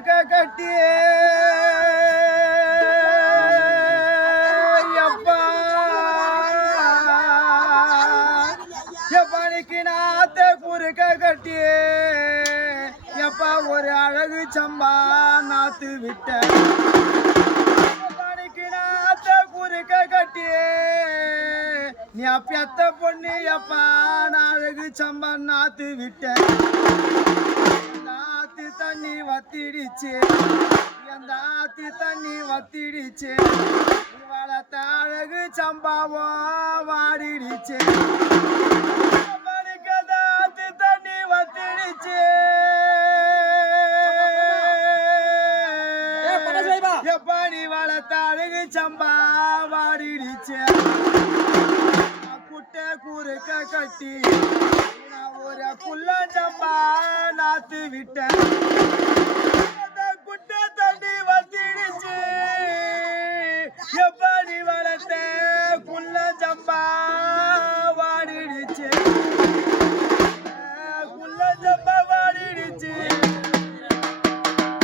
குறுக்க கட்டியே எப்பா எப்பனிக்கு நாத்த குறுக்க கட்டியே எப்பா ஒரு அழகு சம்பா நாத்து விட்ட எப்பனிக்கு நாத்த குறுக்க கட்டியே நீ அப்பத்த பொண்ணு எப்பா நான் அழகு சம்பா நாத்து விட்ட நாத்து தண்ணி வத்திடுச்சு அந்த ஆத்து தண்ணி வத்திடுச்சு வளர்த்த அழகு சம்பாவோ வாடிடுச்சு ஆத்து தண்ணி வத்திடுச்சு எப்ப நீ வளர்த்த அழகு சம்பா வாடிடுச்சு குட்டை குறுக்க கட்டி ஒரு குள்ள சம்பா நாத்து விட்ட